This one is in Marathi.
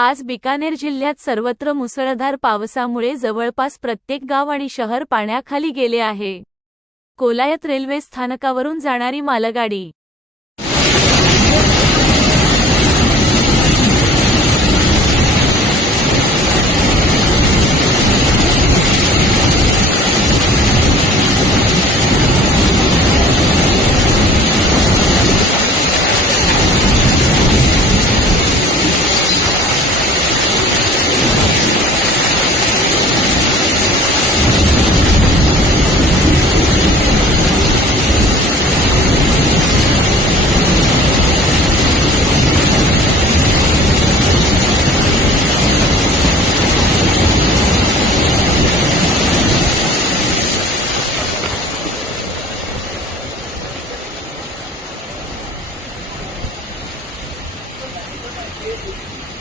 आज बिकानेर जिल्ह्यात सर्वत्र मुसळधार पावसामुळे जवळपास प्रत्येक गाव आणि शहर पाण्याखाली गेले आहे. कोलायत रेल्वे स्थानकावरून जाणारी मालगाडी Thank you.